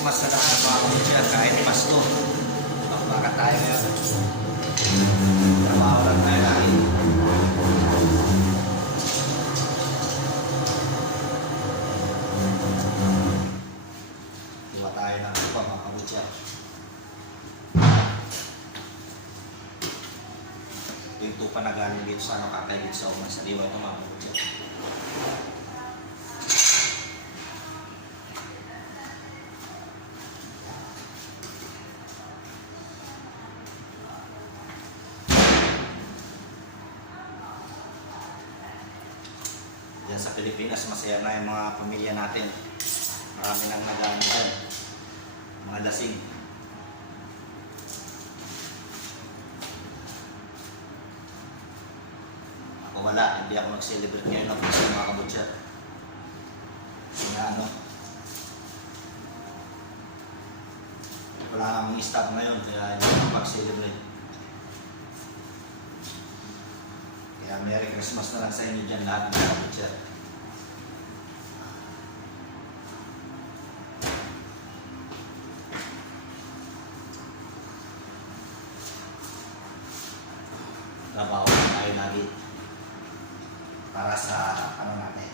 Sa lahat mga kabutya, kahit Pasko. Baka tayo ngayon. Trabaho lang tayo lagi. Diwa tayo ng iba mga kabutya. Ito yung tupa na galing dito sa ano, kakay sa umang sa diwa ito mga kabutya. Diyan sa Pilipinas, masaya na yung mga pamilya natin. Marami nang nag-ano dyan. Mga lasing. Ako wala, hindi ako nag-celebrate ngayon ng Pasko mga kabutya. Kaya ano, wala kaming staff ngayon, kaya hindi ako mag-celebrate. Kaya Merry Christmas na lang sa inyo dyan lahat mga kabutya. trabaho lang tayo lagi para sa ano natin.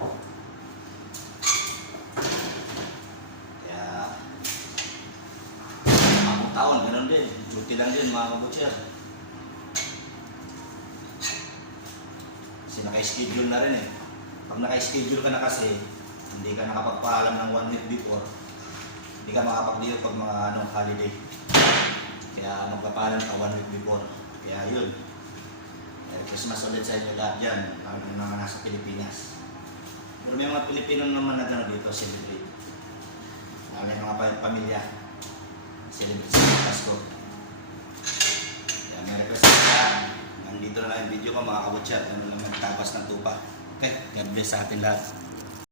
Kaya Duty lang din mga kabutcher. Kasi naka-schedule na rin eh. Pag naka-schedule ka na kasi, hindi ka nakapagpaalam ng one week before, hindi ka makapag-leave pag mga anong holiday. Kaya magpapalan ka one week before. Kaya yun. Merry Christmas ulit sa inyo lahat dyan. Ang mga nasa Pilipinas. Pero may mga Pilipino naman na gano'n dito, celebrate. Uh, may mga pa- pamilya. Celebrate sa Pasko. Kaya Merry Christmas ka. Nandito na lang yung video ko mga kabutsyat. Ano lang nagtabas ng tupa. Okay, God bless sa atin lahat.